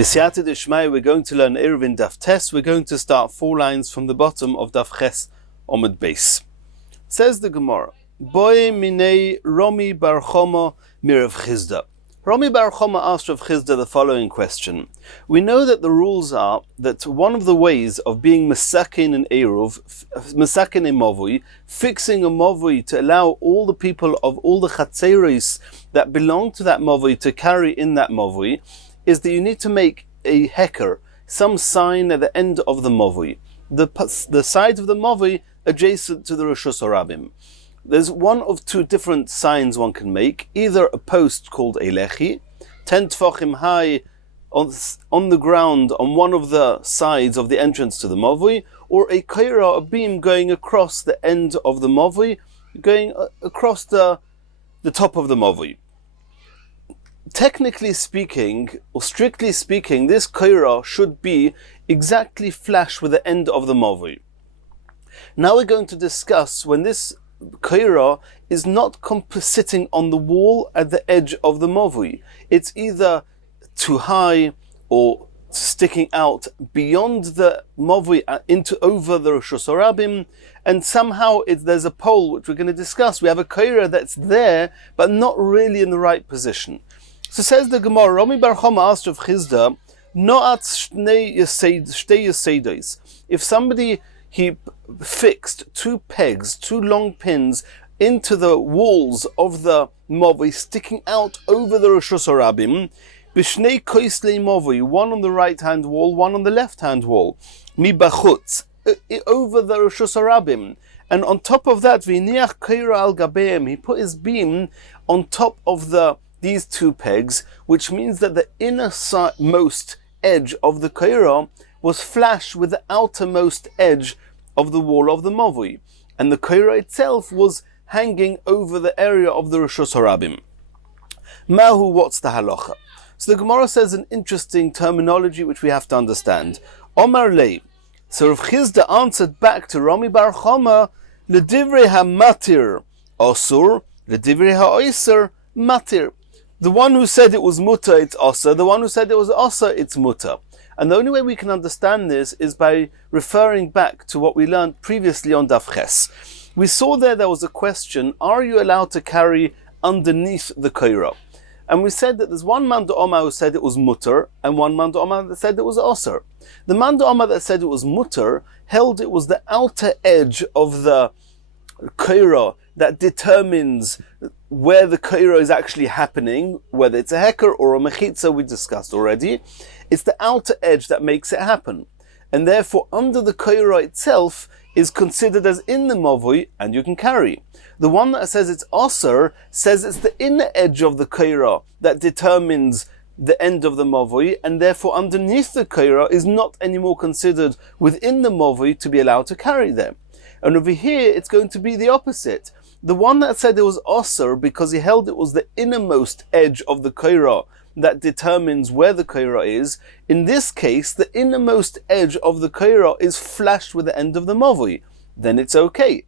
B'siyata d'shmaya, we're going to learn Irovin Daf Tes. We're going to start 4 lines from the bottom of Daf Ches Omid Beis. Says the Gemara, Boy minei Romi bar Choma mirav Chizda. Romi bar Choma asked Rav Chizda the following question. We know that the rules are that one of the ways of being mesakin in Eruv, mesakin in Mavui, fixing a Mavui to allow all the people of all the Chatzeris that belong to that Mavui to carry in that Mavui, is that you need to make a heker, some sign at the end of the Mavui. The side of the Mavui adjacent to the Rishus Harabim. There's one of 2 different signs one can make, either a post called a lechi, 10 tfachim high on the ground on one of the sides of the entrance to the Mavui, or a kaira, a beam going across the end of the Mavui, going across the top of the Mavui. Technically speaking, or strictly speaking, this kaira should be exactly flush with the end of the Mavui. Now we're going to discuss when this kaira is not sitting on the wall at the edge of the Mavui. It's either too high or sticking out beyond the Mavui over the Rishus Harabim, and somehow there's a pole which we're going to discuss. We have a kaira that's there but not really in the right position. So says the Gemara, Romi bar Choma asked Rav Chizda, Noat shtei yeseidos. If somebody, he fixed 2 pegs, 2 long pins into the walls of the Mavui, sticking out over the Rishus Harabim, b'shnei koislei Mavui, one on the right hand wall, one on the left hand wall, mi bachutz, over the Rishus Harabim, and on top of that, v'niach kaira al gabeim, he put his beam on top of these 2 pegs, which means that the innermost edge of the kaira was flush with the outermost edge of the wall of the Mavui, and the kaira itself was hanging over the area of the Rishus Harabim. Mahu, what's the halacha? So the Gemara says an interesting terminology which we have to understand. Omar lei. So Rav Chizda answered back to Romi bar Choma, Ledivrei ha-matir osur, Ledivrei ha-oiser matir. The one who said it was mutter, it's osur. The one who said it was osur, it's mutter. And the only way we can understand this is by referring back to what we learned previously on Daf Ches. We saw there was a question, are you allowed to carry underneath the kaira? And we said that there's one man d'Omar who said it was mutter, and one man d'Omar that said it was osur. The man d'Omar that said it was mutter held it was the outer edge of the kaira that determines where the kaira is actually happening, whether it's a heker or a mechitza, we discussed already. It's the outer edge that makes it happen. And therefore, under the kaira itself is considered as in the Mavui, and you can carry. The one that says it's osur says it's the inner edge of the kaira that determines the end of the Mavui, and therefore underneath the kaira is not anymore considered within the Mavui to be allowed to carry them. And over here, it's going to be the opposite. The one that said it was osur because he held it was the innermost edge of the kaira that determines where the kaira is. In this case, the innermost edge of the kaira is flashed with the end of the Mavui. Then it's okay.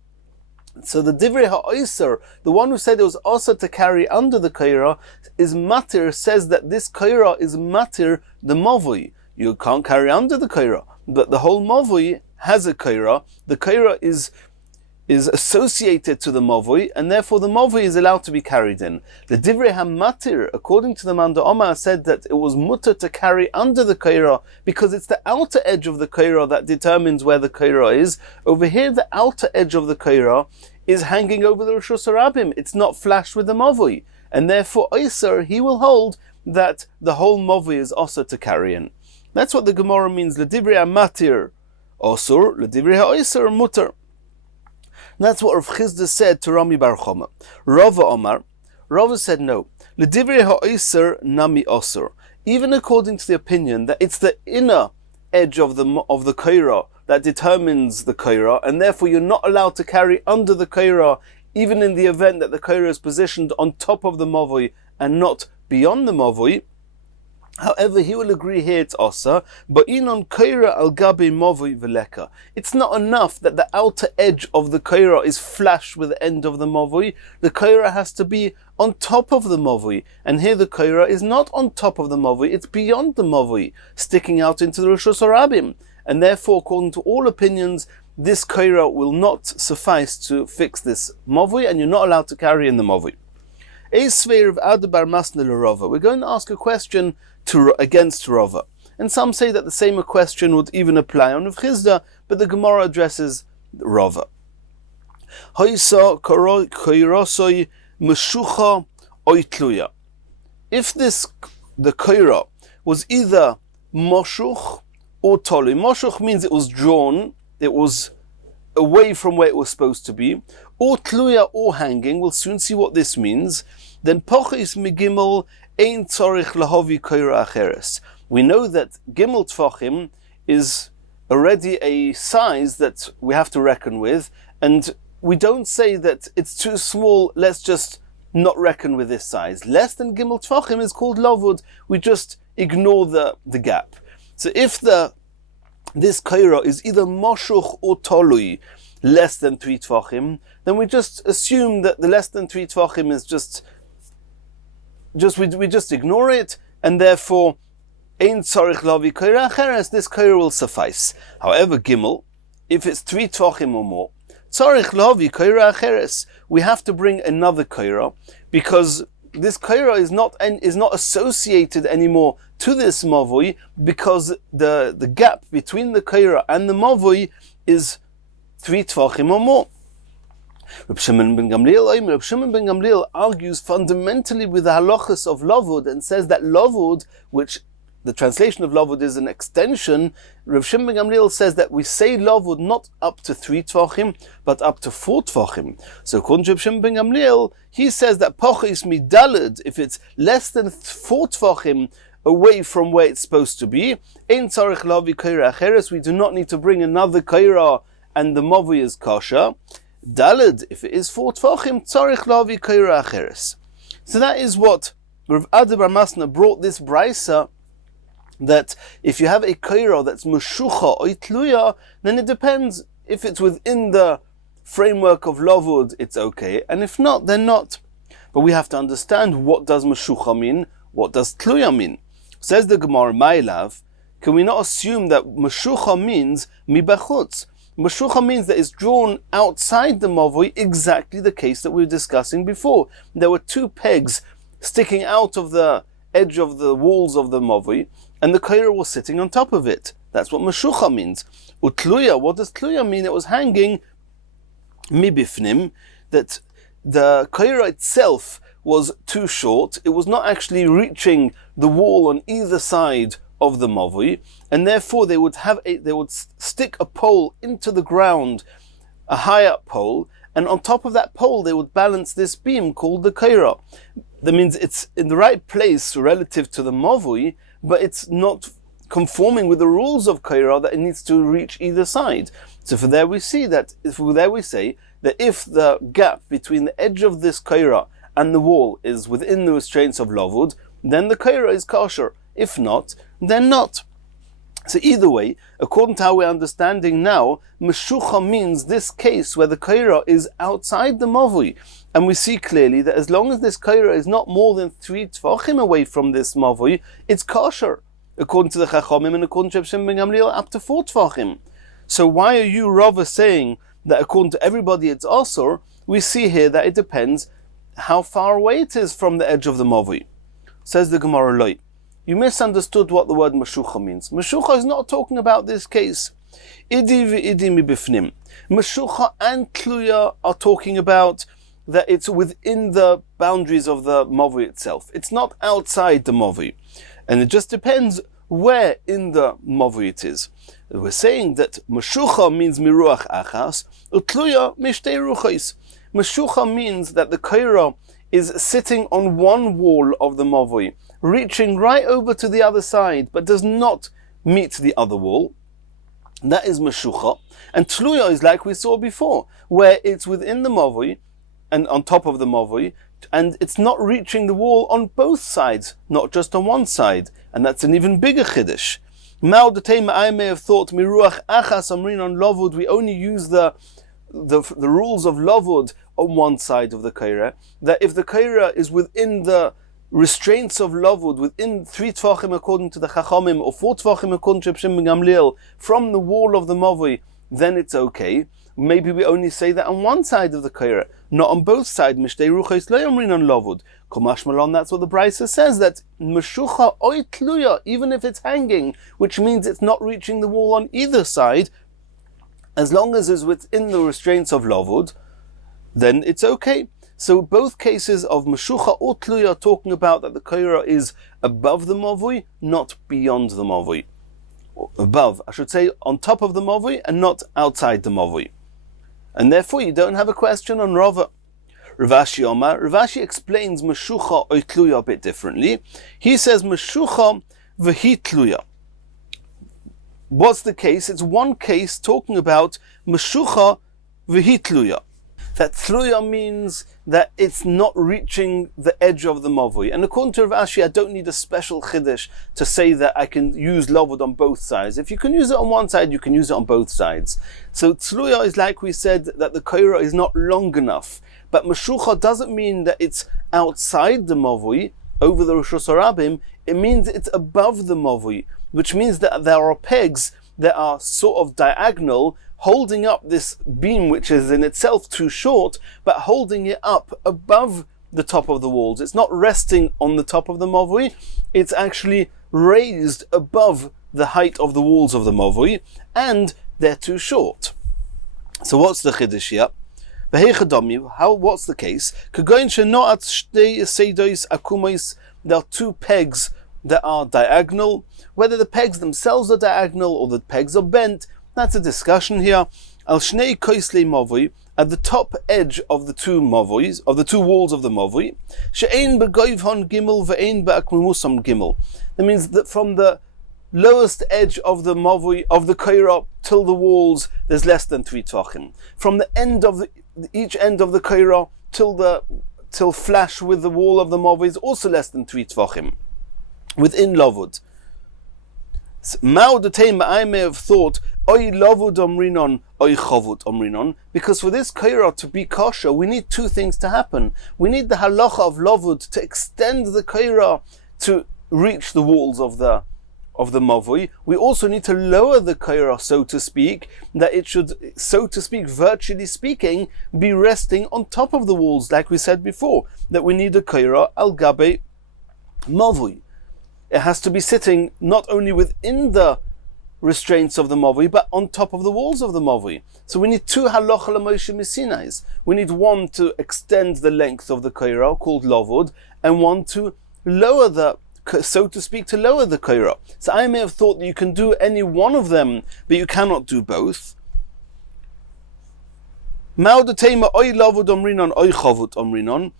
So the divrei ha'oiser, the one who said it was osur to carry under the kaira, is matir, says that this kaira is matir the Mavui. You can't carry under the kaira, but the whole Mavui has a kaira. The kaira is associated to the Mavui, and therefore the Mavui is allowed to be carried in. The divrei ha'matir, according to the man d'Omar, said that it was mutter to carry under the kaira because it's the outer edge of the kaira that determines where the kaira is. Over here, the outer edge of the kaira is hanging over the Rishus Harabim. It's not flashed with the Mavui, and therefore Oiser, he will hold that the whole Mavui is also to carry in. That's what the Gemara means. L'divrei ha'matir osur, l'divrei ha'oiser mutter. That's what Rav Chizda said to Romi bar Choma. Rava Omar, Rava said no. L'divrei ha'oiser nami osur. Even according to the opinion that it's the inner edge of the kaira that determines the kaira, and therefore you're not allowed to carry under the kaira, even in the event that the kaira is positioned on top of the Mavui and not beyond the Mavui. However, he will agree here it's osa, but inon kaira al gabe movoi veleka. It's not enough that the outer edge of the kaira is flash with the end of the movoi. The kaira has to be on top of the movoi, and here the kaira is not on top of the movoi; it's beyond the movoi, sticking out into the Rishus Harabim, and therefore, according to all opinions, this kaira will not suffice to fix this movoi, and you're not allowed to carry in the movoi. We're going to ask a question against Rava. And some say that the same question would even apply on Rav Chizda, but the Gemara addresses Rava. If the kaira was either moshuch or toli. Moshuch means it was drawn, it was away from where it was supposed to be, or tluya or hanging. We'll soon see what this means. Then pochis migimel ein tzorich lahovi kaira acheres. We know that gimel tfachim is already a size that we have to reckon with, and we don't say that it's too small, let's just not reckon with this size. Less than gimel tfachim is called lavud. We just ignore the gap. So if this kaira is either moshuch or tolui, less than 3 tvachim, then we just assume that the less than 3 tvachim is we just ignore it, and therefore ein tzarich lavi kaira acheres, this kaira will suffice. However, gimel, if it's 3 tvachim or more, tzarich lavi kaira acheres, we have to bring another kaira, because this kaira is not associated anymore to this mavoi, because the gap between the kaira and the mavoi is 3 tvachim or more. Reb Shimon ben Gamliel argues fundamentally with the halachas of lavud and says that lavud, which the translation of lavud is an extension, Reb Shimon ben Gamliel says that we say lavud not up to 3 tvachim, but up to 4 tvachim. So according to Reb Shimon ben Gamliel, he says that pochis midaled, if it's less than 4 tvachim away from where it's supposed to be, ein tzarich lavi kaira acheres, we do not need to bring another kaira, and the mavi is kosher. Daled, if it is 4 tvachim, tzarich lavi kaira acheres. So that is what Rav Ada bar Masna brought this brisa, that if you have a kaira that's meshucha or tluya, then it depends. If it's within the framework of lavud, it's okay, and if not, then not. But we have to understand, what does meshucha mean? What does tluya mean? Says the Gemara, Ma'elav, can we not assume that meshucha means mibachutz? Meshucha means that it's drawn outside the mavoi, exactly the case that we were discussing before. There were 2 pegs sticking out of the edge of the walls of the mavoi, and the kaira was sitting on top of it. That's what meshucha means. Utluya, what does tluya mean? It was hanging mibifnim, that the kaira itself was too short. It was not actually reaching the wall on either side of the mavoi, and therefore they would stick a pole into the ground, a high up pole, and on top of that pole they would balance this beam called the kaira. That means it's in the right place relative to the mavoi, but it's not conforming with the rules of kaira that it needs to reach either side. So for there we say that if the gap between the edge of this kaira and the wall is within the restraints of lavud, then the kaira is kosher. If not, then not. So either way, according to how we're understanding now, meshucha means this case where the kaira is outside the mavui, and we see clearly that as long as this kaira is not more than 3 tvachim away from this mavui, it's kosher, according to the Chachamim and according to Reb Shimon ben Gamliel, up to 4 tvachim. So why are you rather saying that according to everybody it's asur? We see here that it depends how far away it is from the edge of the mavui. Says the Gemara, Loi, you misunderstood what the word meshucha means. Meshucha is not talking about this case. Idi v'idi mibifnim. Meshucha and tluya are talking about that it's within the boundaries of the mavui itself. It's not outside the mavui. And it just depends where in the mavui it is. We're saying that meshucha means miruach achas, utluya mishtei ruchais. Meshucha means that the kaira is sitting on one wall of the mavui, reaching right over to the other side, but does not meet the other wall. That is meshucha. And tluya is like we saw before, where it's within the mavui, and on top of the mavui, and it's not reaching the wall on both sides, not just on one side, and that's an even bigger chiddush. I may have thought miruach achas amrin on lovud, we only use the rules of lovud on one side of the kaira, that if the kaira is within the restraints of lovud, within 3 tvachim according to the chachamim, or 4 tvachim according to Shimon ben Gamliel, from the wall of the mavoi, then it's okay. Maybe we only say that on one side of the kaira, not on both sides. Mishtei ruchos lo yomrin on lovud. Komash malon, that's what the Brisa says, that meshucha oy tluya, even if it's hanging, which means it's not reaching the wall on either side, as long as it's within the restraints of lovud, then it's okay. So both cases of meshucha or tluya are talking about that the kaira is above the mavoi, not beyond the mavoi. Above, I should say, on top of the mavoi and not outside the mavoi. And therefore you don't have a question on Rava. Ravashi Omar, Ravashi explains meshucha or tluya a bit differently. He says meshucha v'hi tluya. What's the case? It's one case talking about meshucha v'hi tluya. That tluya means that it's not reaching the edge of the mavoi. And according to Rav Ashi, I don't need a special chiddush to say that I can use lovud on both sides. If you can use it on one side, you can use it on both sides. So tluya is like we said, that the kaira is not long enough. But meshucha doesn't mean that it's outside the mavoi, over the Rosh Hashanah. It means it's above the mavoi, which means that there are pegs that are sort of diagonal, holding up this beam which is in itself too short, but holding it up above the top of the walls. It's not resting on the top of the mavoi, it's actually raised above the height of the walls of the mavoi, and they're too short. So what's the chiddush here? What's the case? There are 2 pegs that are diagonal. Whether the pegs themselves are diagonal or the pegs are bent, that's a discussion here. Al shnei koisle mavoi, at the top edge of the 2 mavois, of the 2 walls of the mavoi, she'ein begoivhon gimel ve'ein be'akmimusam gimel. That means that from the lowest edge of the mavoi, of the kaira, till the walls, there's less than 3 tvachim. From the end of each end of the kaira till flash with the wall of the mavoi is also less than 3 tvachim. Within lovud. I may have thought, oy lovud omrinon, oy chavut omrinon, because for this kaira to be kosher, we need 2 things to happen. We need the halacha of lovud to extend the kaira to reach the walls of the mavoi. We also need to lower the kaira, so to speak, that it should, so to speak, virtually speaking, be resting on top of the walls, like we said before, that we need a kaira al gabe mavoi. It has to be sitting not only within the restraints of the mavoi, but on top of the walls of the mavoi. So we need 2 halacha l'Moshe misinais. We need 1 to extend the length of the kaira, called lovud, and 1 to lower the, so to speak, to lower the kaira. So I may have thought that you can do any one of them, but you cannot do both. Ma'odatema oy lovud omrinon, oy chavut omrinon.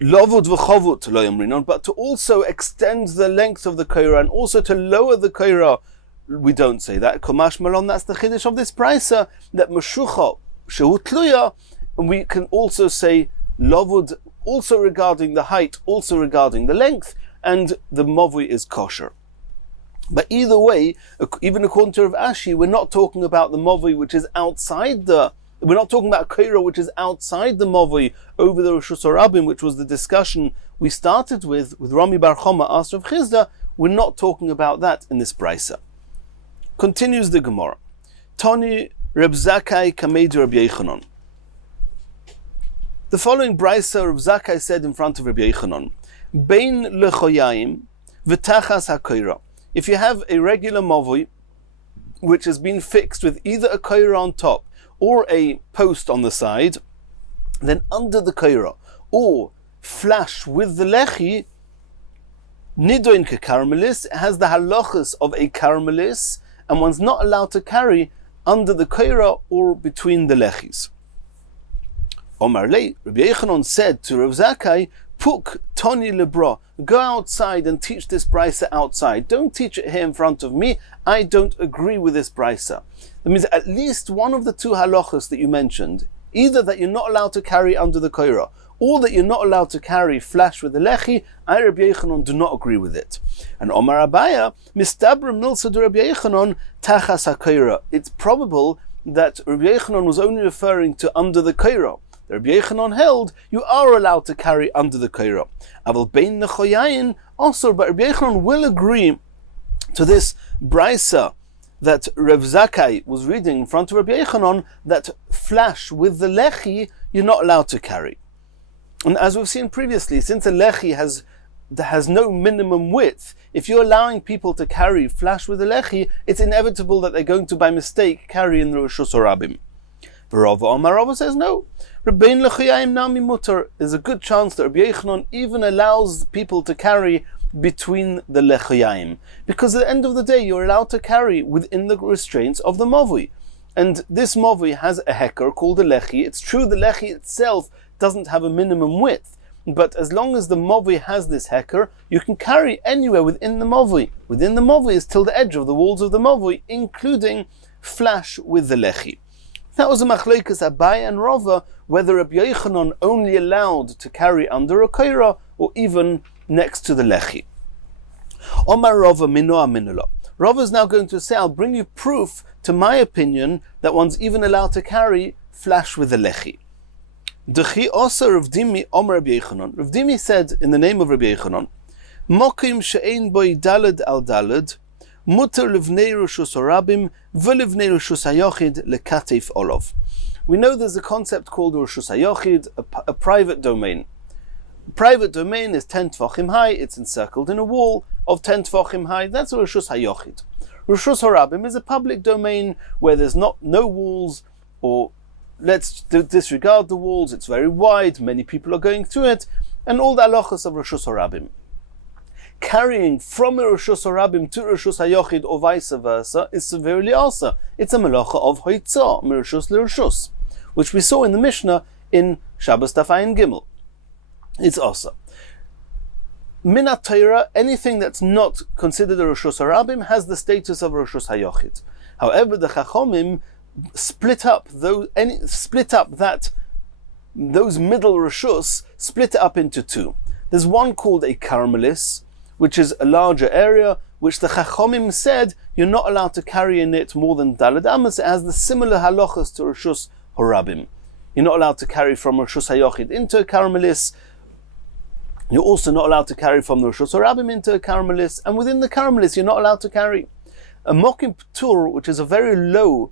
Lovud v'chavut lo yomrinon, but to also extend the length of the kaira and also to lower the kaira, we don't say that. Komash malon, that's the chiddush of this brisa, that meshucha shehu tluya, and we can also say lovud, also regarding the height, also regarding the length, and the mavoi is kosher. But either way, even according to Rav Ashi, we're not talking about the mavoi which is outside the, we're not talking about a kaira which is outside the mavoi over the Rosh Hashanah, which was the discussion we started with Rami Bar Choma asked Rav Chizda. We're not talking about that in this brisa. Continues the Gemara. Tani Reb Zakkai kameid Reb Yechanan. The following brisa Reb Zakkai said in front of Reb Yechanan, Bein lechoyayim v'tachas ha-kaira. If you have a regular mavoi which has been fixed with either a kaira on top or a post on the side, then under the kaira, or flash with the lechi, nidoin ke-karamelis, it has the halachas of a karamelis, and one's not allowed to carry under the kaira or between the lechis. Omar lei, Rabbi Yechanan said to Rav Zakkai, Puk Toni Lebra, go outside and teach this brisa outside. Don't teach it here in front of me. I don't agree with this brisa. That means at least one of the 2 halachas that you mentioned, either that you're not allowed to carry under the kaira, or that you're not allowed to carry flash with the lechi, I, Rabbi Yochanan, do not agree with it. And Omar Abaya, Mistabra Milsa de Rabbi Yochanan, Tachas HaKoira. It's probable that Rabbi Yochanan was only referring to under the Koira. Rabbi Yochanan held, you are allowed to carry under the Koira. Aval Bein Nechoyayin, also, but Rabbi Yochanan will agree to this Brisa that Rav Zakkai was reading in front of Rabbi Yochanan, that flash with the lechi you're not allowed to carry. And as we've seen previously, since the lechi has no minimum width, if you're allowing people to carry flash with the lechi, it's inevitable that they're going to, by mistake, carry in the Rishus Harabim. Rava Omar Rava says no. Rabbein Lechayim Nami Mutar. There's a good chance that Rabbi Yochanan even allows people to carry between the Lechayim, because at the end of the day you're allowed to carry within the restraints of the Mavui, and this Mavui has a heker called a Lechi. It's true the Lechi itself doesn't have a minimum width, but as long as the Mavui has this heker, you can carry anywhere within the Mavui. Within the Mavui is till the edge of the walls of the Mavui, including flash with the Lechi. That was a machlokes Abai and Rava, whether Rabbi Yochanan only allowed to carry under a koira or even next to the lechi. Omar Rava minoa minula. Rava is now going to say, I'll bring you proof to my opinion that one's even allowed to carry flash with the lechi. Dechi also Rav Dimi Omar Rabbi Yochanan. Rav Dimi said in the name of Rabbi Yochanan, Mokim she'ein boi dalad al dalad, muter livnei rishus harabim v'livnei rishus hayochid lekatef olov. We know there's a concept called rishus hayochid, a private domain. Private domain is 10 tefachim high, it's encircled in a wall of 10 tefachim high, that's a rishus hayochid. Rishus harabim is a public domain where there's no walls, or let's disregard the walls, it's very wide, many people are going through it, and all the halachas of rishus harabim. Carrying from a Rishus Harabim to Rishus Hayochid or vice versa is severely also. It's a malacha of hoitzah, Mirishus Lirishus, which we saw in the Mishnah in Shabbos Tafayin Gimel. It's also. Minat Torah, anything that's not considered a Rishus Harabim has the status of Rishus Hayochid. However, the Chachomim split up those middle Rishus, split it up into two. There's one called a Carmelis, which is a larger area, which the Chachomim said you're not allowed to carry in it more than Daled Amos. It has the similar halachas to Rishus Harabim. You're not allowed to carry from Rishus Hayochid into a Carmelis. You're also not allowed to carry from the Rishus Harabim into a Carmelis, and within the Carmelis you're not allowed to carry. A Mokim Ptur, which is a very low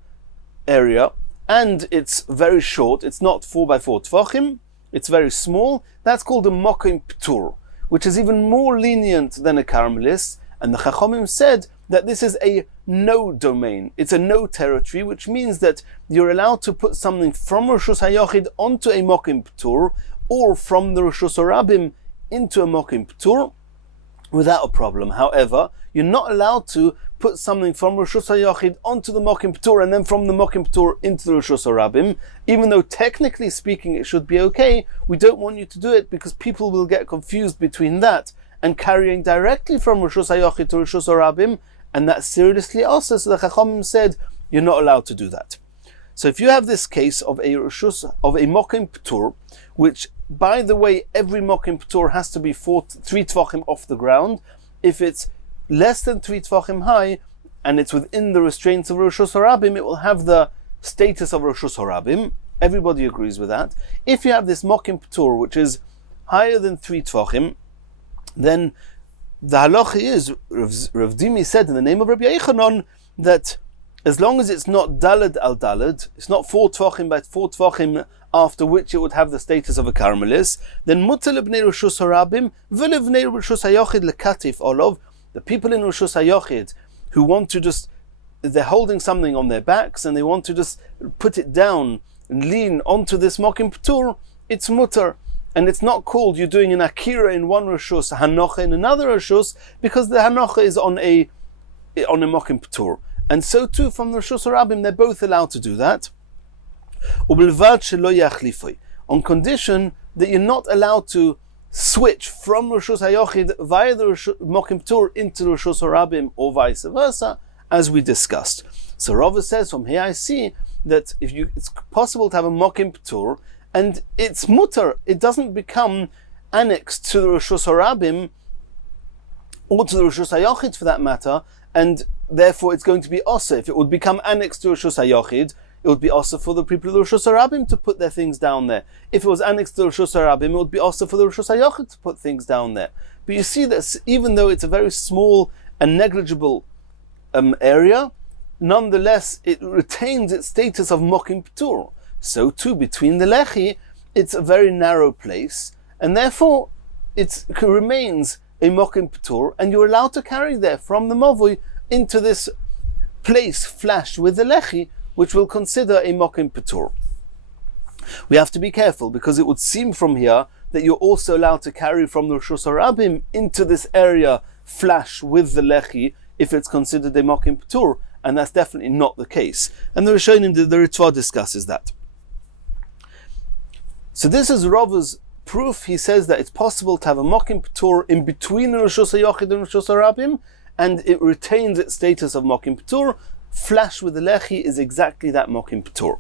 area, and it's very short, it's not 4x4 Tvachim, it's very small, that's called a Mokim Ptur, which is even more lenient than a Carmelis, and the Chachomim said that this is a no domain. It's a no territory, which means that you're allowed to put something from Rishus Hayochid onto a Mokim Ptur, or from the Rishus Harabim into a Mokim Ptur, without a problem. However, you're not allowed to put something from Rishus Hayochid onto the Mokim Ptur and then from the Mokim Ptur into the Rishus Harabim, even though technically speaking it should be okay. We don't want you to do it because people will get confused between that and carrying directly from Rishus Hayochid to Rishus Harabim, and that's seriously also. So the Chachamim said you're not allowed to do that. So if you have this case of a Mokim Ptur, which, by the way, every Mokim Ptur has to be 3 Tvachim off the ground. If it's less than 3 Tvachim high, and it's within the restraints of Rishus Harabim, it will have the status of Rishus Harabim. Everybody agrees with that. If you have this Mokim Ptur, which is higher than 3 Tvachim, then the halacha is, Rav Dimi said in the name of Rabbi Yochanan, that as long as it's not Daled al Daled, it's not 4 Tvachim by 4 Tvachim, after which it would have the status of a Carmelis, then Mutter lebnei Rishus Harabim v'lebnei Rishus Hayochid lekatef olov. The people in Rishus Hayochid who want to they're holding something on their backs and they want to just put it down and lean onto this Mokim Ptur, it's mutter. And it's not called you're doing an Akira in one Rishus, Hanocha in another Rishus, because the Hanocha is on a Mokim Ptur. And so too from the Rishus Harabim, they're both allowed to do that. On condition that you're not allowed to switch from Rishus Hayochid via the Mokim Ptur into the Rishus Harabim or vice versa, as we discussed. So Rava says, from here I see that it's possible to have a Mokim Ptur and it's mutter. It doesn't become annexed to the Rishus Harabim, or to the Rishus HaYochid for that matter, and therefore it's going to be osir. If it would become annexed to Rishus HaYochid, it would be osir for the people of the Rishus Harabim to put their things down there. If it was annexed to the Rishus Harabim, it would be osir for the Rishus HaYochid to put things down there. But you see that even though it's a very small and negligible area, nonetheless it retains its status of mokim ptur. So too, between the lechi, it's a very narrow place, and therefore it remains a mokim ptur, and you're allowed to carry there from the movui into this place flashed with the lechi, which we'll consider a mokim ptur. We have to be careful, because it would seem from here that you're also allowed to carry from the Rishus Harabim into this area flash with the lechi if it's considered a mokim ptur, and that's definitely not the case. And the Rishonim, the Ritva discusses that. So this is Rava's proof. He says that it's possible to have a mokim ptur in between the Rishus HaYochid and Rishus Harabim, and it retains its status of mokim ptur. Flash with the lechi is exactly that mokim ptur.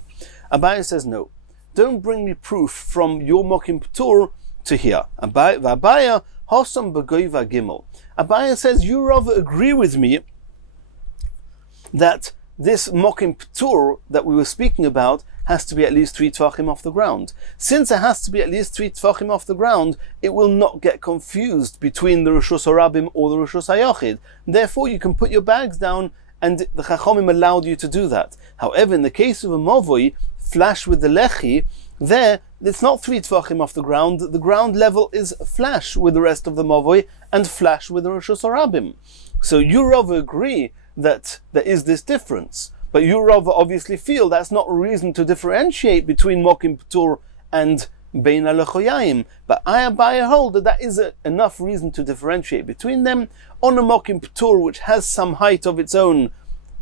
Abaye says no. Don't bring me proof from your mokim ptur to here. Abaye Hosam Begoiva Gimel. Abaye says, you rather agree with me that this mokim ptur that we were speaking about has to be at least 3 tvachim off the ground. Since it has to be at least 3 tvachim off the ground, it will not get confused between the Rishus Harabim or the Rishus HaYochid. Therefore, you can put your bags down, and the Chachomim allowed you to do that. However, in the case of a movui, flash with the lechi, there, it's not 3 tvachim off the ground. The ground level is flash with the rest of the movui, and flash with the Rishus Harabim. So you rather agree that there is this difference, but you rather obviously feel that's not a reason to differentiate between mokim ptur and bein alechoyayim. But I hold that is enough reason to differentiate between them. On a mokim ptur which has some height of its own,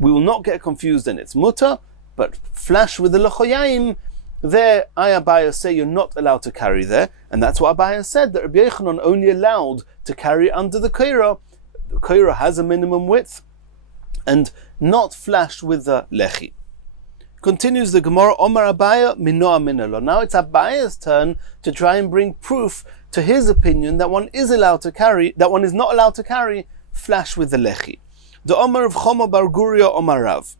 we will not get confused, and it's mutter. But flash with the lechoyayim, there Abaye say you're not allowed to carry there, and that's what Abaye said, that Rabbi Yochanan only allowed to carry under the koira. The koira has a minimum width, and not flashed with the lechi. Continues the Gemara, Omar Abaye minoa minalo. Now it's Abaye's turn to try and bring proof to his opinion that one is allowed to carry, that one is not allowed to carry flash with the lechi. The Omar of Chomo bar Guria Omar Rav.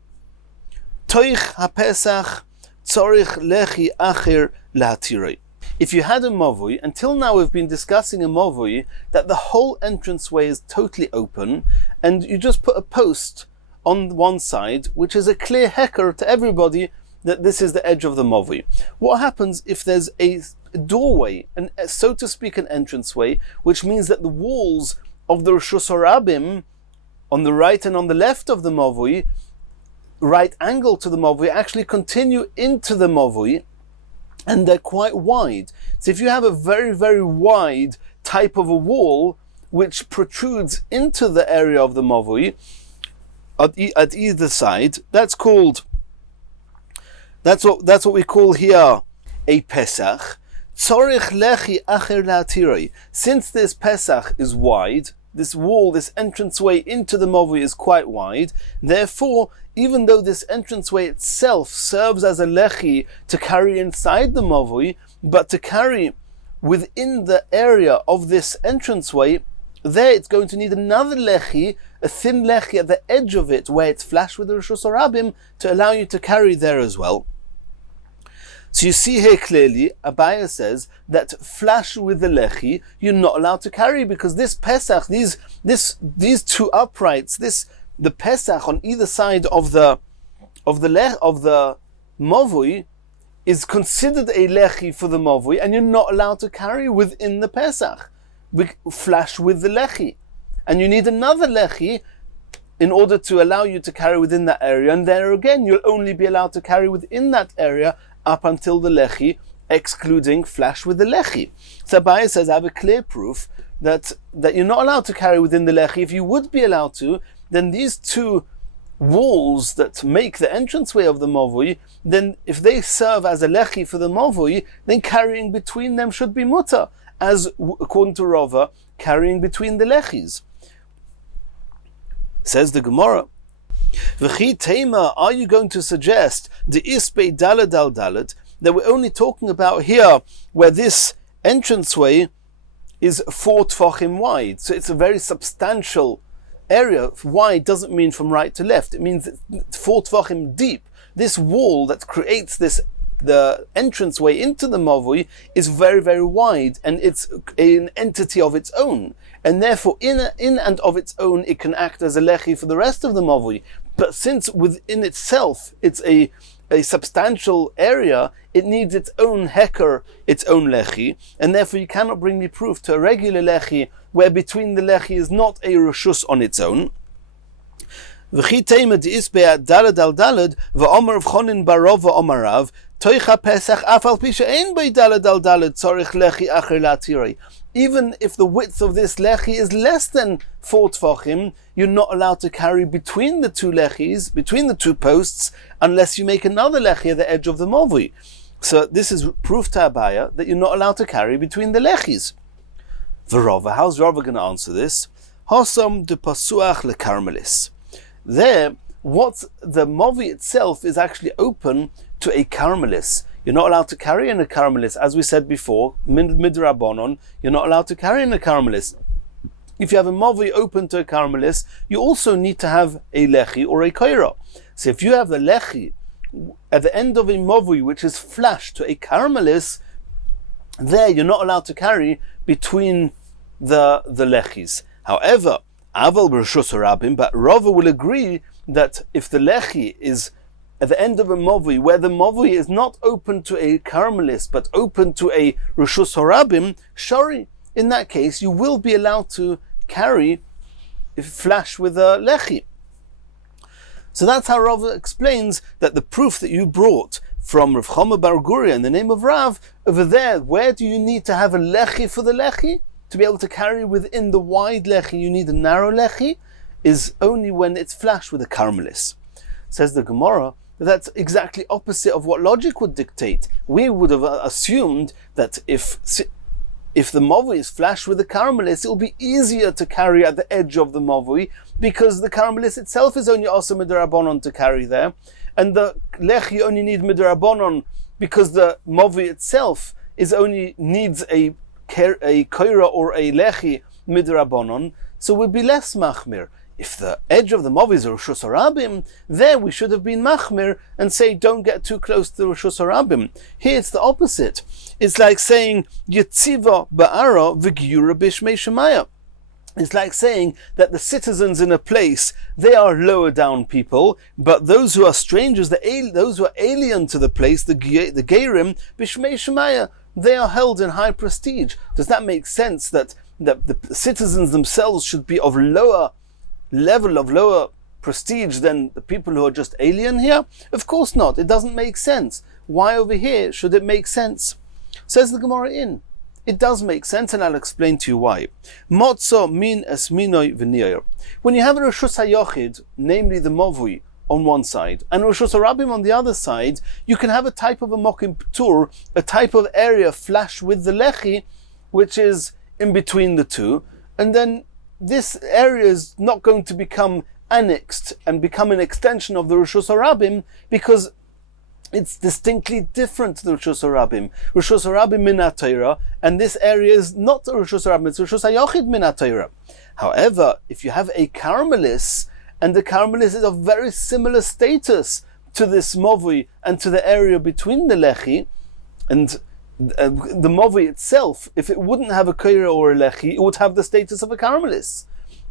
Toich haPesach tzorich lechi acher lahatiroi. If you had a movui, until now we've been discussing a movui that the whole entranceway is totally open, and you just put a post on one side, which is a clear hecker to everybody that this is the edge of the movui. What happens if there's a doorway, and so to speak an entranceway, which means that the walls of the Rishus Harabim on the right and on the left of the movui, right angle to the movui, actually continue into the movui, and they're quite wide. So if you have a very, very wide type of a wall which protrudes into the area of the movui at either side, that's what we call here a Pesach. Tzorich lechi acher lahatiroi. Since this Pesach is wide, this wall, this entranceway into the movui is quite wide, therefore, even though this entranceway itself serves as a lechi to carry inside the movui, but to carry within the area of this entranceway, there it's going to need another lechi, a thin lechi at the edge of it, where it's flashed with the Rishus Harabim, to allow you to carry there as well. So you see here clearly, Abaye says that flash with the lechi you're not allowed to carry, because this Pesach, these two uprights, the Pesach on either side of the movui is considered a lechi for the movui, and you're not allowed to carry within the Pesach. Flash with the lechi, and you need another lechi in order to allow you to carry within that area, and there again you'll only be allowed to carry within that area up until the lechi, excluding flash with the lechi. So Abaye says, I have a clear proof that you're not allowed to carry within the lechi. If you would be allowed to, then these two walls that make the entranceway of the movui, then if they serve as a lechi for the movui, then carrying between them should be mutter, as according to Rava, carrying between the lechis. Says the Gemara, V'chi Tema, are you going to suggest the Ispe Dalad al Dalet, that we're only talking about here where this entranceway is 4 tfachim wide. So it's a very substantial area. Wide doesn't mean from right to left. It means it's 4 tfachim deep. This wall that creates the entranceway into the mavui is very, very wide, and it's an entity of its own. And therefore, in and of its own, it can act as a lechi for the rest of the mavui. But since within itself, it's a substantial area, it needs its own heker, its own lechi, and therefore you cannot bring me proof to a regular lechi where between the lechi is not a reshus on its own. V'chi teima de'is be'at dalad al dalad v'omer v'chonin barov v'omarav toicha pesach afal pisha ein bei dalad al dalad tzorich lechi acher latirei. Even if the width of this lechi is less than 4 tfachim, you're not allowed to carry between the two lechis, between the two posts, unless you make another lechi at the edge of the mavui. So this is proof to Abaya that you're not allowed to carry between the lechis. V'Rava, how's Rava going to answer this? Hosam de pasuach lekarmelis. There, what the mavui itself is actually open to a karmelis. You're not allowed to carry in a karmelis, as we said before, midrabanon, you're not allowed to carry in a karmelis. If you have a mavui open to a karmelis, you also need to have a lechi or a kaira. So if you have the lechi at the end of a mavui which is flashed to a karmelis, there you're not allowed to carry between the lechis. However, aval b'reshus harabim, but Rava will agree that if the lechi is at the end of a mavui, where the mavui is not open to a karmelis, but open to a reshus harabim, shari, in that case, you will be allowed to carry, flash with a lechi. So that's how Rav explains that the proof that you brought from Rav Chama bar Guria in the name of Rav, over there, where do you need to have a lechi for the lechi? To be able to carry within the wide lechi, you need a narrow lechi, is only when it's flashed with a karmelis. Says the Gemara, that's exactly opposite of what logic would dictate. We would have assumed that if the mavui is flashed with the karmelis, it will be easier to carry at the edge of the mavui, because the karmelis itself is only also midrabanon to carry there, and the lechi only need midrabanon because the mavui itself is only needs a koira or a lechi midrabanon, so it would be less machmir. If the edge of the mavui is a reshus harabim, there we should have been machmir and say don't get too close to the reshus harabim. Here it's the opposite. It's like saying yetziva ba'ara v'giyura b'shmei shemaya. It's like saying that the citizens in a place, they are lower down people, but those who are strangers, those who are alien to the place, the geirim b'shmei shemaya, they are held in high prestige. Does that make sense that the citizens themselves should be of lower level, of lower prestige than the people who are just alien here? Of course not. It doesn't make sense. Why over here should it make sense? Says the Gemara in. It does make sense, and I'll explain to you why. Motzo min esminoi v'niyar. When you have a reshus hayochid, namely the mavui, on one side, and reshus harabim on the other side, you can have a type of a mokim ptur, a type of area flash with the lechi, which is in between the two, and then this area is not going to become annexed and become an extension of the reshus harabim, because it's distinctly different to the reshus harabim. Reshus harabim min ha-Torah, and this area is not a reshus harabim; it's reshus hayochid min ha-Torah. However, if you have a karmelis, and the karmelis is of very similar status to this mavui and to the area between the lechi, and the mavui itself, if it wouldn't have a koira or a lechi, it would have the status of a karmelis.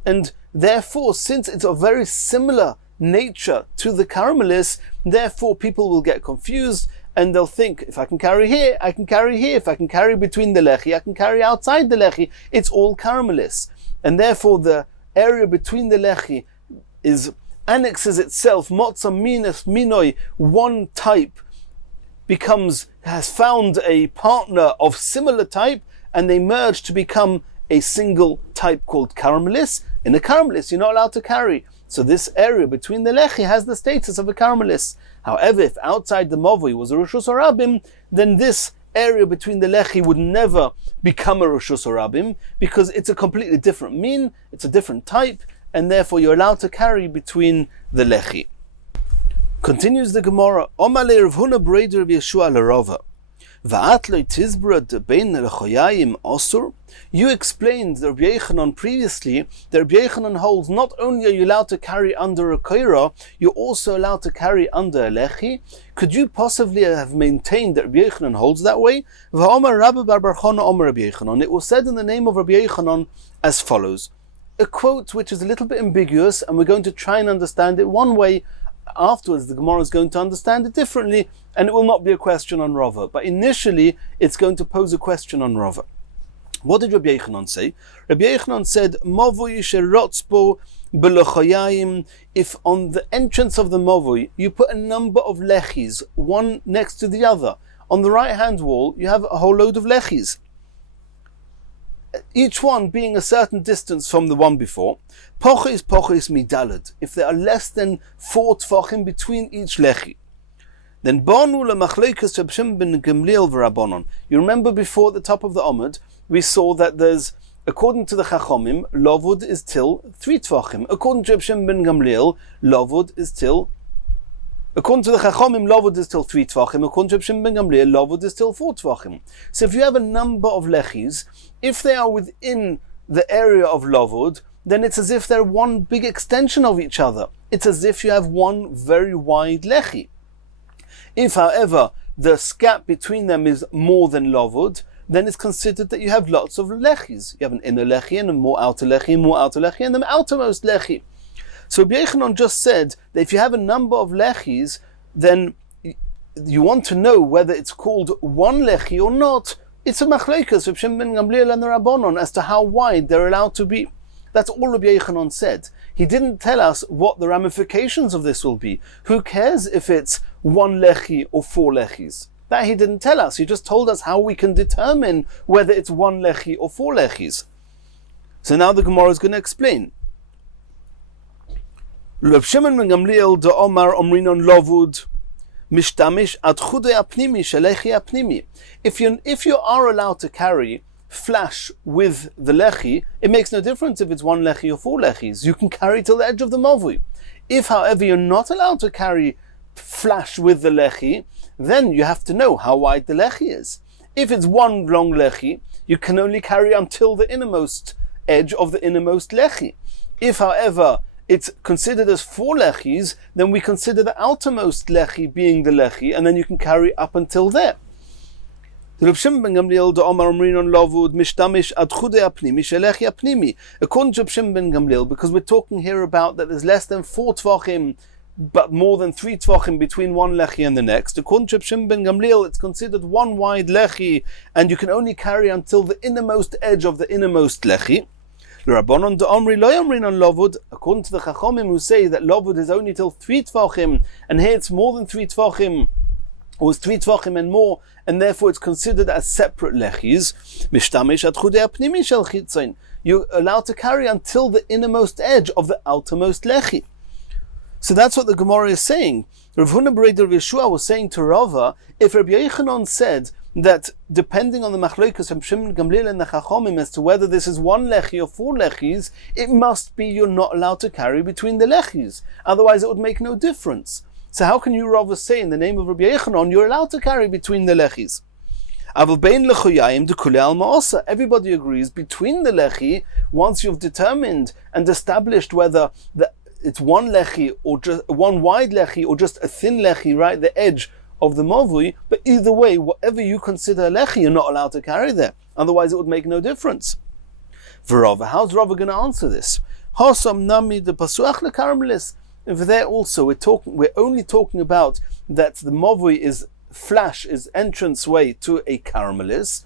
And therefore, since it's of very similar nature to the karmelis, therefore people will get confused and they'll think, if I can carry here, I can carry here. If I can carry between the lechi, I can carry outside the lechi. It's all karmelis. And therefore the area between the lechi annexes itself, motza minas minoi, one type has found a partner of similar type, and they merge to become a single type called karmelis. In a karmelis, you're not allowed to carry. So this area between the lechi has the status of a karmelis. However, if outside the mavui was a reshus harabim, then this area between the lechi would never become a reshus harabim, because it's a completely different min, it's a different type, and therefore you're allowed to carry between the lechi. Continues the Gemara, Omar le Rav Huna breder Rav Yeshua le Rava. Va'at lo tizbra de bein lechoyayim osur. You explained the Rabbi Yochanan previously that Rabbi Yochanan holds not only are you allowed to carry under a koira, you're also allowed to carry under a lechi. Could you possibly have maintained that Rabbi Yochanan holds that way? Va'omar Rabbi bar bar Chana Omar Rabbi Yochanan. It was said in the name of Rabbi Yochanan as follows. A quote which is a little bit ambiguous, and we're going to try and understand it one way. Afterwards, the Gemara is going to understand it differently, and it will not be a question on Rava. But initially, it's going to pose a question on Rava. What did Rabbi Yochanan say? Rabbi Yochanan said, Mavoi sherotzbo b'lechayayim. If on the entrance of the Mavoi, you put a number of lechis, one next to the other. On the right-hand wall, you have a whole load of lechis, each one being a certain distance from the one before. Pochis midalad. If there are less than 4 tfachim between each lechi. Then banu lemachleikas Reb Shimon ben Gamliel v'Rabbanon. You remember before at the top of the Amud, we saw that there's, according to the Chachomim, Lovud is till 3 tfachim. According to Reb Shimon ben Gamliel, Lovud is till, according to the Chachomim, Lovud is till 3 tvachim. According to Reb Shimon ben Gamliel, Lovud is till 4 tvachim. So if you have a number of lechis, if they are within the area of Lovud, then it's as if they're one big extension of each other. It's as if you have one very wide lechi. If, however, the gap between them is more than Lovud, then it's considered that you have lots of lechis. You have an inner lechi and a more outer lechi, and the outermost lechi. So Rabbi Yochanan just said that if you have a number of lechis, then you want to know whether it's called one lechi or not. It's a machlekes of Shimon ben Gamliel and the Rabbanon as to how wide they're allowed to be. That's all Rabbi Yochanan said. He didn't tell us what the ramifications of this will be. Who cares if it's 1 lechi or 4 lechis? That he didn't tell us. He just told us how we can determine whether it's 1 lechi or 4 lechis. So now the Gemara is going to explain. Rav Shimon ben Gamliel de Omar Omrinon Lovud Mishtamish ad Chudei Apnimi Shelechi Apnimi. If you are allowed to carry flash with the lechi, it makes no difference if it's 1 lechi or 4 lechis. You can carry till the edge of the mavui. If, however, you're not allowed to carry flash with the lechi, then you have to know how wide the lechi is. If it's 1 long lechi, you can only carry until the innermost edge of the innermost lechi. If, however, it's considered as 4 lechis, then we consider the outermost lechi being the lechi, and then you can carry up until there. According to Reb Shimon ben Gamliel, because we're talking here about that there's less than 4 tvachim, but more than 3 tvachim between one lechi and the next. According to Reb Shimon ben Gamliel, it's considered 1 wide lechi, and you can only carry until the innermost edge of the innermost lechi. According to the Chachomim who say that Lovud is only till 3 tvachim, and here it's more than 3 tvachim, or it's 3 tvachim and more, and therefore it's considered as separate lechis. You're allowed to carry until the innermost edge of the outermost lechi. So that's what the Gemara is saying. Rav Huna Bereder Rav Yeshua was saying to Rava, if Rabbi Yochanan said that depending on the machlokes from Shimon Gamliel and the Chachomim as to whether this is 1 lechi or 4 lechis, it must be you're not allowed to carry between the lechis. Otherwise it would make no difference. So how can you, Rava, say in the name of Rabbi Yochanan you're allowed to carry between the lechis? Everybody agrees between the lechi, once you've determined and established whether it's 1 lechi or just 1 wide lechi or just a thin lechi, right, the edge of the mavui, but either way, whatever you consider a lechi, you're not allowed to carry there. Otherwise it would make no difference. For Rava, how's Rava going to answer this? Over there also, we're only talking about that the mavui is flash, is entrance way to a caramelis,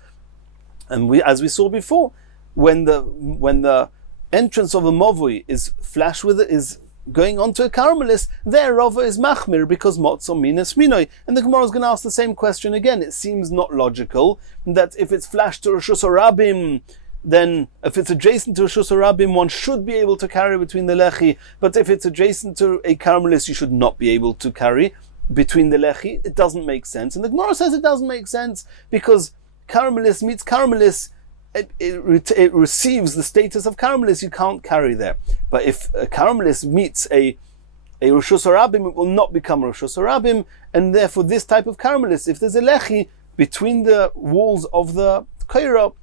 and as we saw before, when the entrance of a mavui is flash with it, is going on to a caramelis, there Rava is machmir because motzon minas minoi. And the Gemara is going to ask the same question again. It seems not logical that if it's flash to Rishus Harabim, then if it's adjacent to Rishus Harabim, one should be able to carry between the lechi, but if it's adjacent to a caramelis, you should not be able to carry between the lechi. It doesn't make sense. And the Gemara says it doesn't make sense because caramelis meets caramelis. It receives the status of caramelis, you can't carry there. But if a caramelis meets a a Rishus Harabim, it will not become a Rishus Harabim, and therefore this type of caramelist, if there's a lechi between the walls of the kaira,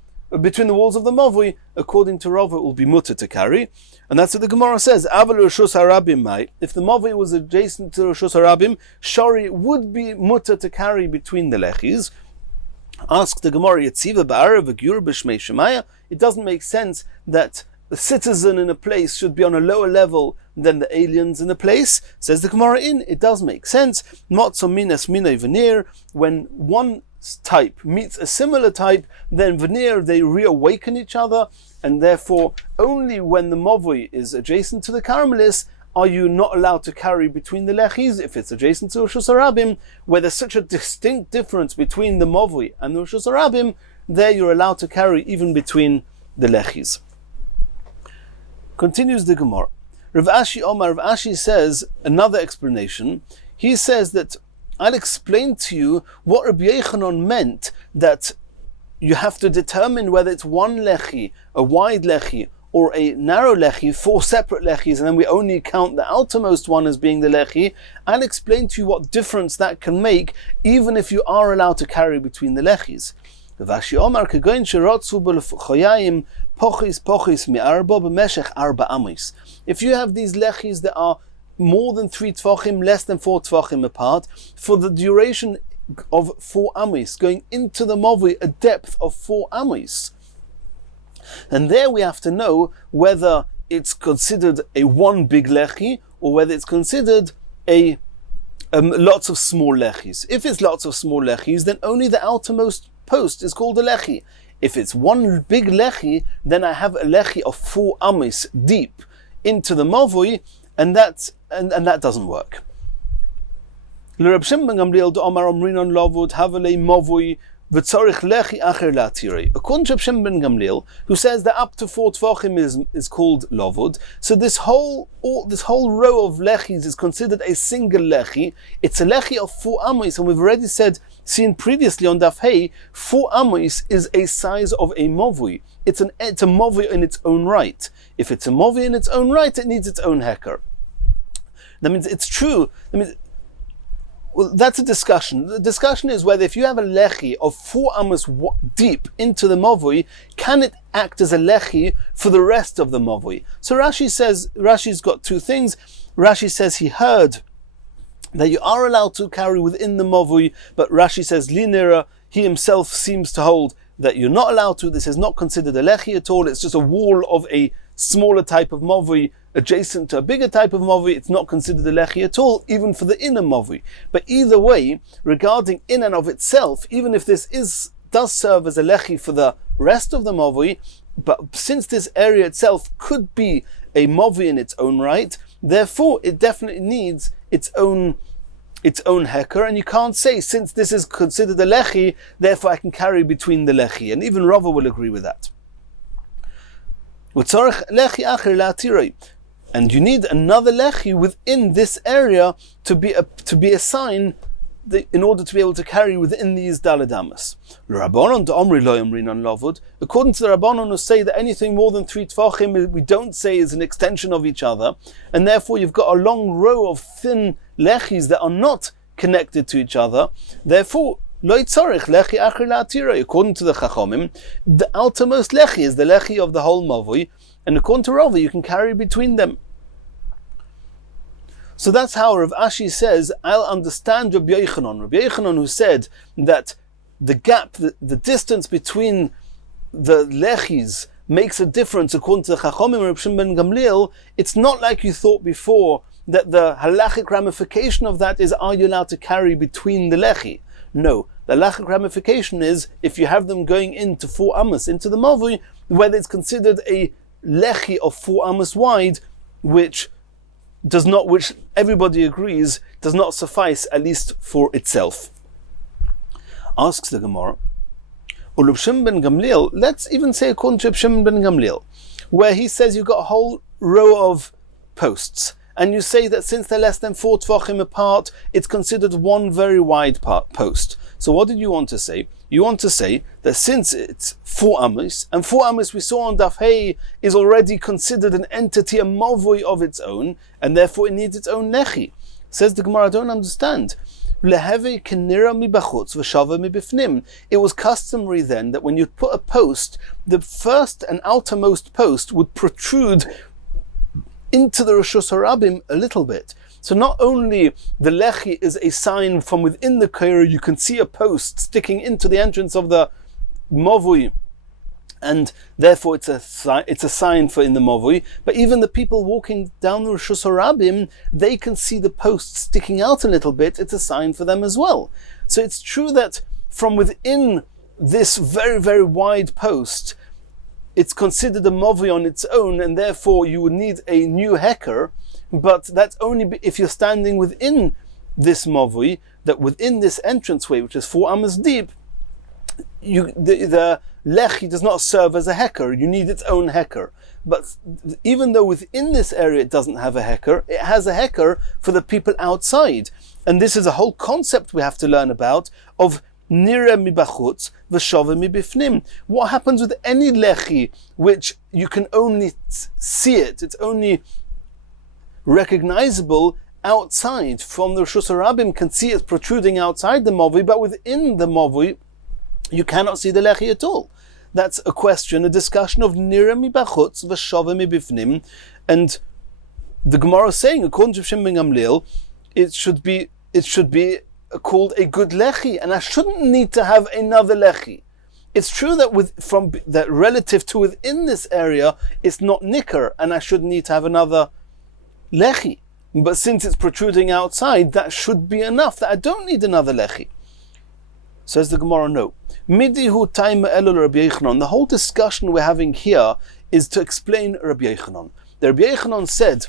between the walls of the mavui, according to Rav, it will be mutter to carry. And that's what the Gemara says. Aval Rishus Harabim mai. If the mavui was adjacent to Rishus Harabim, shari would be mutter to carry between the lechis. Ask the Gemara, Yetziva ba'arav v'gyur b'shmei shemaya. It doesn't make sense that the citizen in a place should be on a lower level than the aliens in a place. Says the Gemara, it does make sense. Motzo minas minay veneer. When one type meets a similar type, then veneer, they reawaken each other, and therefore only when the mavui is adjacent to the caramelis are you not allowed to carry between the lechis. If it's adjacent to Rishus Harabim, where there's such a distinct difference between the mavui and the Rishus Harabim, there you're allowed to carry even between the lechis. Continues the Gemara. Rav Ashi says another explanation. He says that I'll explain to you what Rabbi Yochanan meant, that you have to determine whether it's one lechi, a wide lechi, or a narrow lechi, 4 separate lechis, and then we only count the outermost one as being the lechi. I'll explain to you what difference that can make, even if you are allowed to carry between the lechis. If you have these lechis that are more than 3 tvachim, less than 4 tvachim apart, for the duration of 4 amis, going into the mavui a depth of 4 amis, and there we have to know whether it's considered a one big lechi or whether it's considered a lots of small lechis. If it's lots of small lechis, then only the outermost post is called a lechi. If it's one big lechi, then I have a lechi of 4 amis deep into the mavui, and that doesn't work. According to Reb Shimon ben Gamliel, who says that up to 4 tvachim is called lovud, so this whole row of lechis is considered a single lechi. It's a lechi of 4 amis, and we've already seen previously on Daf Hey, 4 amis is a size of a mavui. It's a mavui in its own right. If it's a mavui in its own right, it needs its own heker. That means it's true. Well, that's a discussion. The discussion is whether if you have a lechi of 4 amas deep into the mavui, can it act as a lechi for the rest of the mavui? So Rashi's got 2 things. Rashi says he heard that you are allowed to carry within the mavui, but Rashi says linera, he himself seems to hold that you're not allowed to. This is not considered a lechi at all. It's just a wall of a smaller type of mavui adjacent to a bigger type of mavui. It's not considered a lechi at all, even for the inner mavui. But either way, regarding in and of itself, even if this does serve as a lechi for the rest of the mavui, but since this area itself could be a mavui in its own right, therefore it definitely needs its own heker, and you can't say, since this is considered a lechi, therefore I can carry between the lechi, and even Rava will agree with that. And you need another lechi within this area to be a sign in order to be able to carry within these daladamas. According to the Rabbanon, who say that anything more than 3 tvachim we don't say is an extension of each other, and therefore you've got a long row of thin lechis that are not connected to each other. Therefore, according to the Chachomim, the outermost lechi is the lechi of the whole mavui, and according to Rava, you can carry between them. So that's how Rav Ashi says, I'll understand Rabbi Yochanan. Rabbi Yochanan, who said that the gap, the distance between the lechis makes a difference according to the Chachomim, Reb Shimon ben Gamliel, it's not like you thought before that the halachic ramification of that is, are you allowed to carry between the lechi? No, the halachic ramification is, if you have them going into 4 amas, into the mavui, whether it's considered a lechi of 4 amas wide, which everybody agrees does not suffice, at least for itself. Asks the Gemara, Reb Shimon ben Gamliel, let's even say according to Reb Shimon ben Gamliel, where he says you've got a whole row of posts, and you say that since they're less than 4 tvachim apart, it's considered one very wide post. So what did you want to say? You want to say that since it's 4 amos, and 4 amos we saw on Daf Hey is already considered an entity, a mavui of its own, and therefore it needs its own lechi. Says the Gemara, I don't understand. It was customary then that when you put a post, the first and outermost post would protrude into the Rishus Harabim a little bit. So not only the lechi is a sign from within the kaira, you can see a post sticking into the entrance of the mavui, and therefore it's a sign for in the mavui, but even the people walking down the Rishus Harabim, they can see the post sticking out a little bit. It's a sign for them as well. So it's true that from within this very, very wide post, it's considered a mavui on its own, and therefore you would need a new heker. But that's only if you're standing within this mavui, that within this entranceway, which is 4 amos deep, the lechi does not serve as a heker. You need its own heker. But even though within this area it doesn't have a heker, it has a heker for the people outside. And this is a whole concept we have to learn about of nira mibachutz v'shove mibifnim. What happens with any lechi which you can only see it? It's only recognizable outside. From the Rishus Harabim can see it protruding outside the mavui, but within the mavui you cannot see the lechi at all. That's a question, a discussion of nira mibachutz v'shove mibifnim, and the Gemara is saying, according to Shimon ben Gamliel, it should be called a good lechi, and I shouldn't need to have another lechi. It's true that that relative to within this area, it's not nicker, and I shouldn't need to have another lechi. But since it's protruding outside, that should be enough, that I don't need another lechi. Says the Gemara, no. Midihu taim elul Rabbi Yochanan. The whole discussion we're having here is to explain Rabbi Yochanan. The Rabbi Yochanan said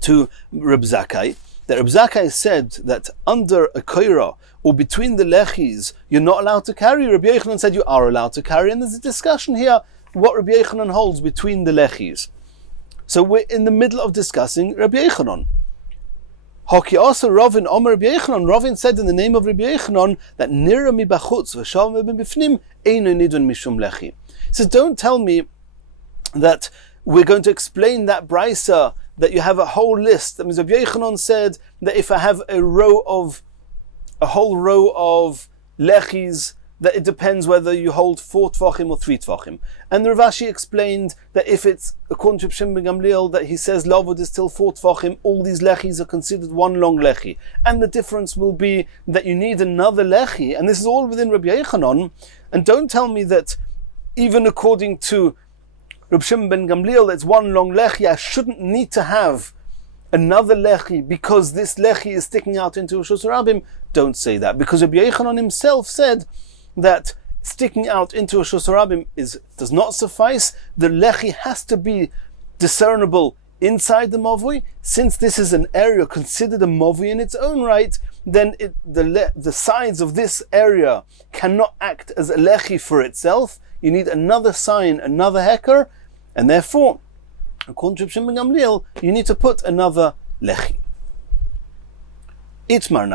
to Reb Zakkai, that Reb Zakkai said that under a koira, or between the lechis, you're not allowed to carry. Rabbi Yochanan said you are allowed to carry, and there's a discussion here what Rabbi Yochanan holds between the lechis. So we're in the middle of discussing Rabbi Yochanan. Hoki also Rovin Omer Rabbi Yochanan. Rovin said in the name of Rabbi Yochanan that nira mi bachutz v'shav b'bifnim eino nidun mishum lechi. He says, don't tell me that we're going to explain that brisa that you have a whole list. That means Rabbi Yochanan said that if I have a whole row of lechis, that it depends whether you hold 4 tvachim or 3 tvachim. And the Rav Ashi explained that if it's, according to Shimon ben Gamliel, that he says lavud is still 4 tvachim, all these lechis are considered one long lechi. And the difference will be that you need another lechi, and this is all within Rabbi Yochanan. And don't tell me that even according to Reb Shimon ben Gamliel, that's one long lechi, I shouldn't need to have another lechi because this lechi is sticking out into Rishus Harabim. Don't say that, because Rabbi Yochanan himself said that sticking out into a Rishus Harabim does not suffice. The lechi has to be discernible inside the mavui. Since this is an area considered a mavui in its own right, then the sides of this area cannot act as a lechi for itself. You need another sign, another heker, and therefore, according to Shimon ben Gamliel, you need to put another lechi. Itmar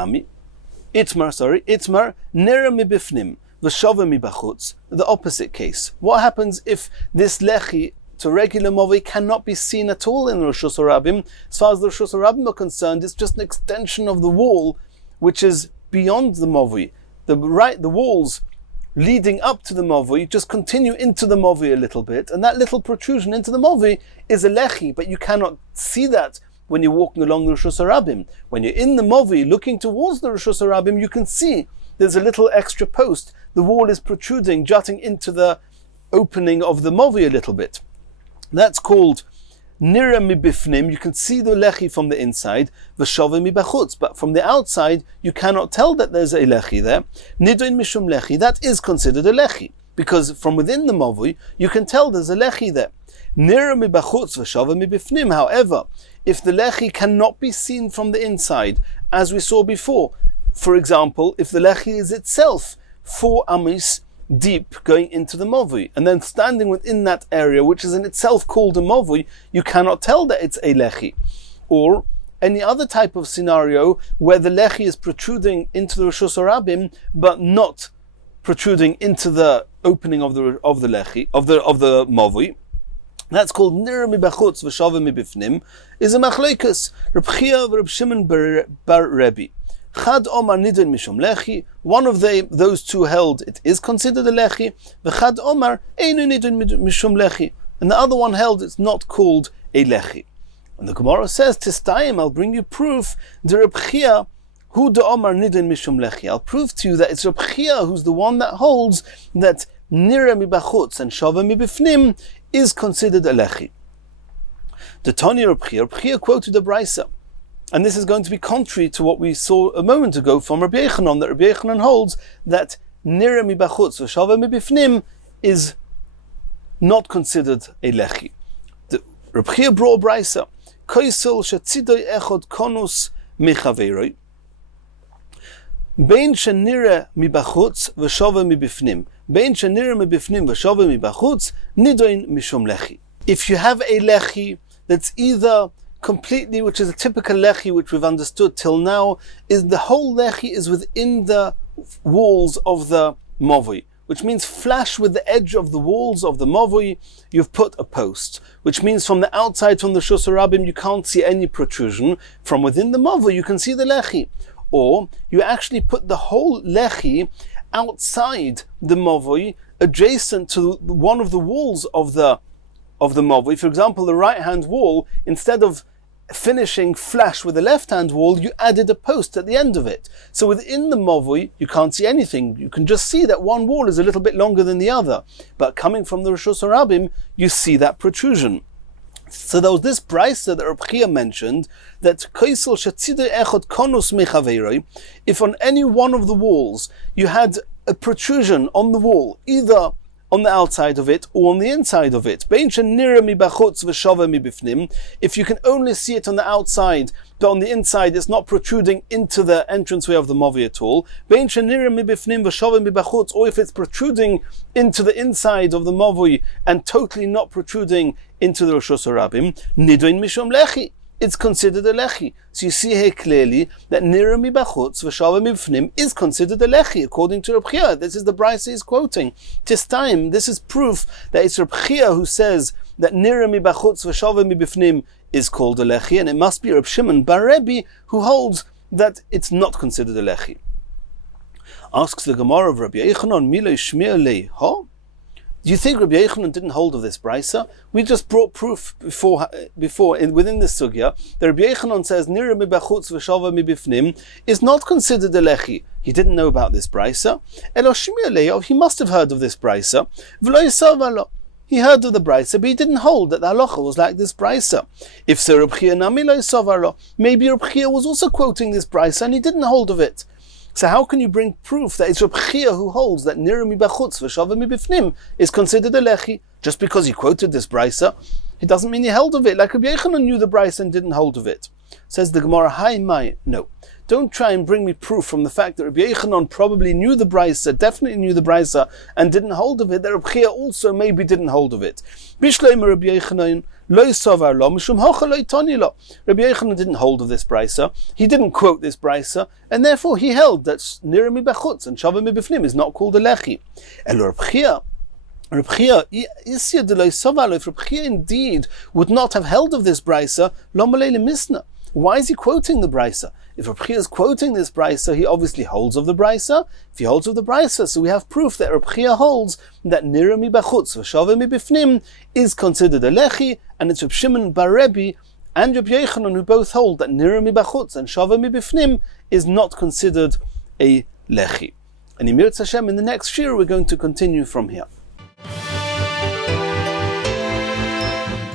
nera mibifnim. The opposite case. What happens if this lechi to regular mavui cannot be seen at all in the Rishus Harabim? As far as the Rishus Harabim are concerned, it's just an extension of the wall which is beyond the mavui. The walls leading up to the mavui just continue into the mavui a little bit, and that little protrusion into the mavui is a lechi, but you cannot see that when you're walking along the Rishus Harabim. When you're in the mavui looking towards the Rishus Harabim, you can see there's a little extra post. The wall is protruding, jutting into the opening of the mavui a little bit. That's called nira mibifnim. You can see the lechi from the inside, v'shove mibachutz, but from the outside you cannot tell that there's a lechi there. Nidun mishum lechi, that is considered a lechi, because from within the mavui you can tell there's a lechi there. Nira mibachutz v'shove mibifnim. However, if the lechi cannot be seen from the inside, as we saw before, for example, if the lechi is itself 4 amos deep going into the mavui, and then standing within that area, which is in itself called a mavui, you cannot tell that it's a lechi. Or any other type of scenario where the lechi is protruding into the Rishus Harabim, but not protruding into the opening of the lechi, of the mavui. That's called nira mibachutz v'shava mibifnim, is a machlokes Reb Chia v'Reb Shimon bar Rebbe. Chad omar nidon mishum lechi, one of those two held it is considered a lechi, v'chad omar einu nidon mishum lechi, and the other one held it's not called a lechi. And the Gemara says, Tistayim, I'll bring you proof, the Reb Chia, hu de omar nidon mishum lechi. I'll prove to you that it's Reb Chia who's the one that holds that nira mibachutz and shava mibifnim is considered a lechi. The Tanya Reb Chia quoted a brisa. And this is going to be contrary to what we saw a moment ago from Rabbi Yochanan, that Rabbi Yochanan holds that nira mibachutz v'shava mibifnim is not considered a lechi. Rabbi Chia brought a brisa, koisel shetzidoi echod konus mechaveroi, bein shenira mibachutz v'shava mibifnim, bein shenira mibifnim v'shava mibachutz, nidoin mishum lechi. If you have a lechi that's either completely, which is a typical lechi which we've understood till now, is the whole lechi is within the walls of the mavui, which means flash with the edge of the walls of the mavui, you've put a post, which means from the outside, from the shusarabim, you can't see any protrusion. From within the mavui, you can see the lechi. Or you actually put the whole lechi outside the mavui, adjacent to one of the walls of the mavui. For example, the right-hand wall, instead of finishing flash with the left-hand wall, you added a post at the end of it. So within the mavui, you can't see anything. You can just see that one wall is a little bit longer than the other. But coming from the Rishus Harabim, you see that protrusion. So there was this brisa that Reb Chia mentioned, that koisel shetzidei echod konus mechaveroi, if on any one of the walls you had a protrusion on the wall, either on the outside of it or on the inside of it, if you can only see it on the outside, but on the inside it's not protruding into the entranceway of the mavui at all, or if it's protruding into the inside of the mavui and totally not protruding into the Rishus Harabim, nidoin mishum lechi, it's considered a lechi. So you see here clearly that nira mibachutz v'shava mibifnim is considered a lechi, according to Reb Chia. This is the brisa he's quoting. Tistayim, this is proof that it's Reb Chia who says that nira mibachutz v'shava mibifnim is called a lechi, and it must be Reb Shimon bar Rebbe who holds that it's not considered a lechi. Asks the Gemara of Rabbi Yochanan, Miloi Shmiya lei, huh? Do you think Rabbi Yochanan didn't hold of this brisa? We just brought proof before within this sugya that Rabbi Yochanan says nira mibachutz v'shava mibifnim is not considered a lechi. He didn't know about this brisa. Elo shmiya le'o, he must have heard of this brisa. V'lo yisava lo, he heard of the brisa, but he didn't hold that the halacha was like this brisa. If so, Reb Chia nami lo yisava lo, maybe Reb Chia was also quoting this brisa and he didn't hold of it. So how can you bring proof that it's Reb Chia who holds that nira mibachutz v'shava mibifnim is considered a lechi? Just because he quoted this brisa, it doesn't mean he held of it. Like Rabbi Yochanan knew the brisa and didn't hold of it. Says the Gemara, Hai mai, no. Don't try and bring me proof from the fact that Rabbi Yochanan probably knew the brisa, definitely knew the brisa, and didn't hold of it, that Reb Chia also maybe didn't hold of it. Bishleim Rabbi Yochanan, lo yisavar lo, mishum hocha lo yitani lo. Rabbi Yochanan didn't hold of this brisa, he didn't quote this brisa, and therefore he held that nira mibachutz and shava mibifnim is not called a lechi. Elo Reb Chia, if Reb Chia indeed would not have held of this brisa, lo malei lemisna. Why is he quoting the brisa? If Reb Chia is quoting this brisa, he obviously holds of the brisa. If he holds of the brisa, so we have proof that Reb Chia holds that nira mibachutz v'shava mibifnim is considered a lechi, and it's Reb Shimon bar Rebbe and Reb Yochanan who both hold that nira mibachutz and shava mibifnim is not considered a lechi. And in Mirz Hashem, in the next shiur, we're going to continue from here.